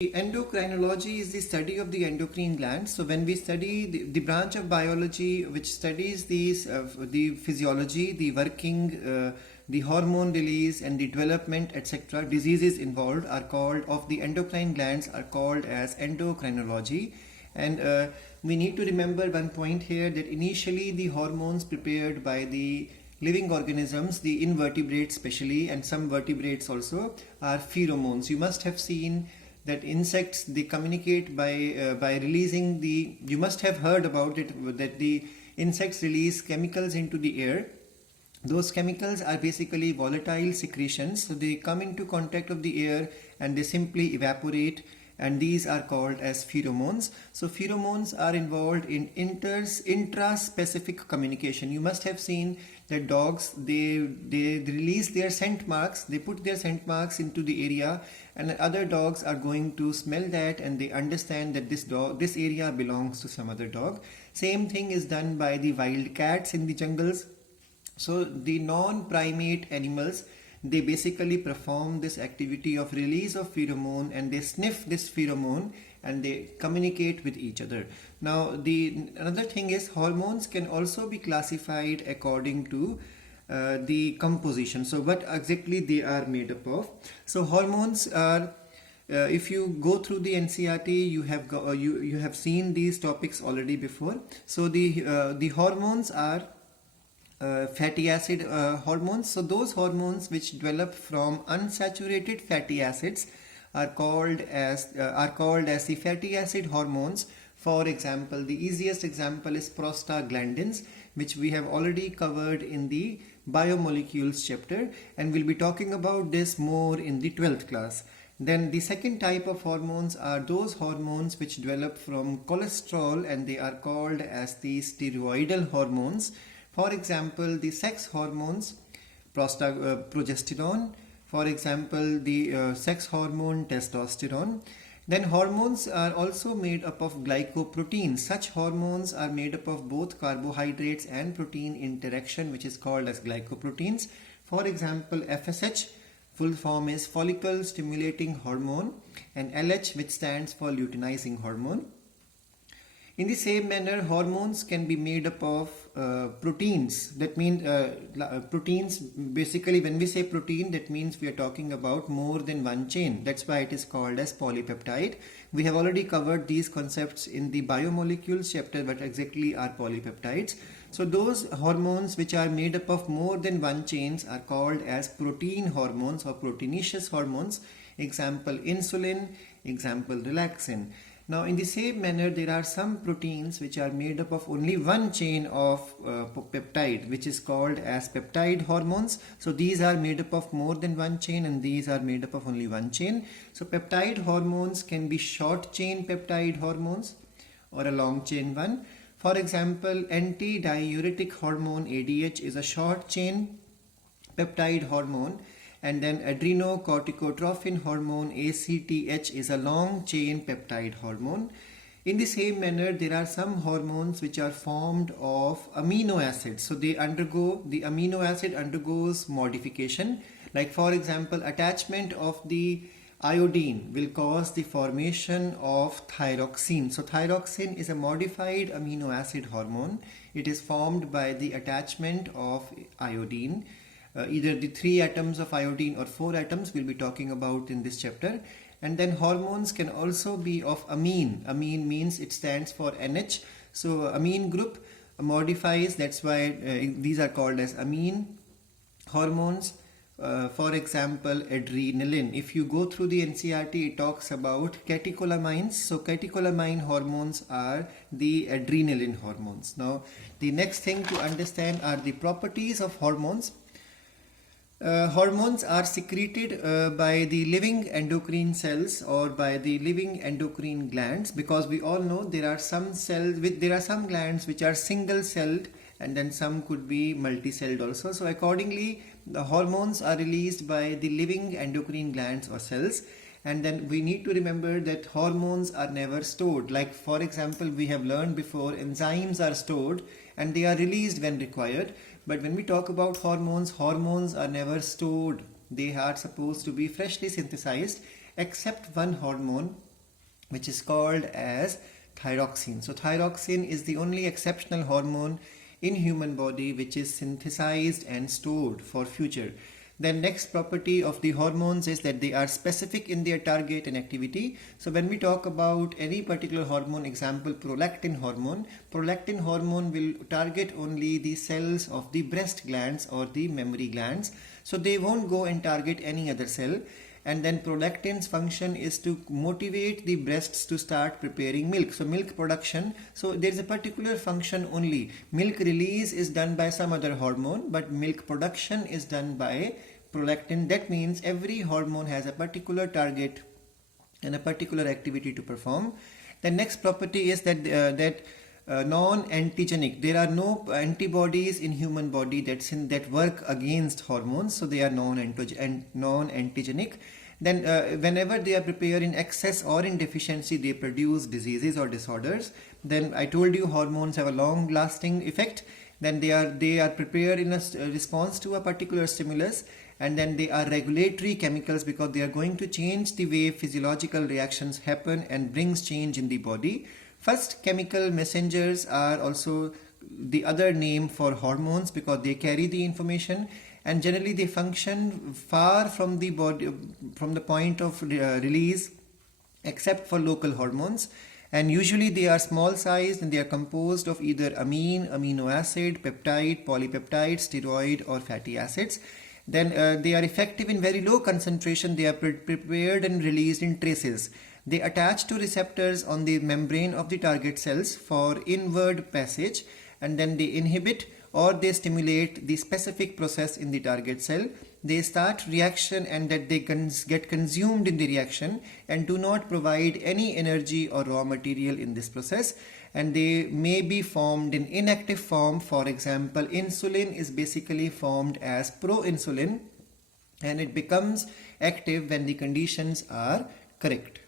The endocrinology is the study of the endocrine glands. So when we study the branch of biology which studies the physiology, the working, the hormone release and the development, etc., diseases involved are called of the endocrine glands are called as endocrinology. And we need to remember one point here, that initially the hormones prepared by the living organisms, the invertebrates especially and some vertebrates also, are pheromones. You must have seen that insects, they communicate by releasing the, you must have heard about it, that the insects release chemicals into the air. Those chemicals are basically volatile secretions, so they come into contact of the air and they simply evaporate, and these are called as pheromones. So pheromones are involved in intra-specific communication. You must have seen that dogs, they release their scent marks, they put their scent marks into the area, and other dogs are going to smell that and they understand that this area belongs to some other dog. Same thing is done by the wild cats in the jungles. So the non-primate animals, they basically perform this activity of release of pheromone, and they sniff this pheromone and they communicate with each other. Now another thing is, hormones can also be classified according to the composition. So what exactly they are made up of. So hormones are, if you go through the NCERT, you have seen these topics already before. So the hormones are fatty acid hormones. So those hormones which develop from unsaturated fatty acids are called as the fatty acid hormones. For example, the easiest example is prostaglandins, which we have already covered in the biomolecules chapter, and we'll be talking about this more in the 12th class. Then the second type of hormones are those hormones which develop from cholesterol, and they are called as the steroidal hormones. For example, the sex hormones, progesterone, for example, the sex hormone testosterone. Then hormones are also made up of glycoproteins. Such hormones are made up of both carbohydrates and protein interaction, which is called as glycoproteins. For example, FSH, full form is follicle stimulating hormone, and LH, which stands for luteinizing hormone. In the same manner, hormones can be made up of proteins. That means proteins, basically when we say protein, that means we are talking about more than one chain. That's why it is called as polypeptide. We have already covered these concepts in the biomolecules chapter, what exactly are polypeptides. So those hormones which are made up of more than one chains are called as protein hormones or proteinaceous hormones. Example, insulin, example, relaxin. Now in the same manner, there are some proteins which are made up of only one chain of peptide, which is called as peptide hormones. So these are made up of more than one chain, and these are made up of only one chain. So peptide hormones can be short chain peptide hormones or a long chain one. For example, antidiuretic hormone ADH is a short chain peptide hormone, and then adrenocorticotrophin hormone ACTH is a long chain peptide hormone. In the same manner, there are some hormones which are formed of amino acids. So the amino acid undergoes modification. Like for example, attachment of the iodine will cause the formation of thyroxine. So thyroxine is a modified amino acid hormone. It is formed by the attachment of iodine. Either the 3 atoms of iodine or 4 atoms we'll be talking about in this chapter. And then hormones can also be of amine. Amine means it stands for NH. So amine group modifies, that's why these are called as amine hormones. For example, adrenaline. If you go through the NCERT, it talks about catecholamines. So catecholamine hormones are the adrenaline hormones. Now the next thing to understand are the properties of hormones. Hormones are secreted by the living endocrine cells or by the living endocrine glands, because we all know there are some glands which are single celled, and then some could be multi-celled also. So accordingly, the hormones are released by the living endocrine glands or cells. And then we need to remember that hormones are never stored. Like for example, we have learned before, enzymes are stored and they are released when required. But when we talk about hormones, hormones are never stored. They are supposed to be freshly synthesized, except one hormone, which is called as thyroxine. So thyroxine is the only exceptional hormone in human body which is synthesized and stored for future. The next property of the hormones is that they are specific in their target and activity. So when we talk about any particular hormone, example prolactin hormone will target only the cells of the breast glands or the mammary glands. So they won't go and target any other cell. And then prolactin's function is to motivate the breasts to start preparing milk. So milk production, so there is a particular function only. Milk release is done by some other hormone, but milk production is done by prolactin. That means every hormone has a particular target and a particular activity to perform. The next property is that non-antigenic. There are no antibodies in human body that work against hormones, so they are non-antigenic. Then whenever they are prepared in excess or in deficiency, they produce diseases or disorders. Then I told you hormones have a long-lasting effect. Then they are prepared in a response to a particular stimulus, and then they are regulatory chemicals because they are going to change the way physiological reactions happen and brings change in the body. First, chemical messengers are also the other name for hormones because they carry the information, and generally they function far from the body, from the point of release, except for local hormones. And usually they are small sized and they are composed of either amino acid, peptide, polypeptide, steroid or fatty acids. Then they are effective in very low concentration. They are prepared and released in traces. They attach to receptors on the membrane of the target cells for inward passage, and then they inhibit or they stimulate the specific process in the target cell. They start reaction and that they get consumed in the reaction and do not provide any energy or raw material in this process. And they may be formed in inactive form. For example, insulin is basically formed as proinsulin, and it becomes active when the conditions are correct.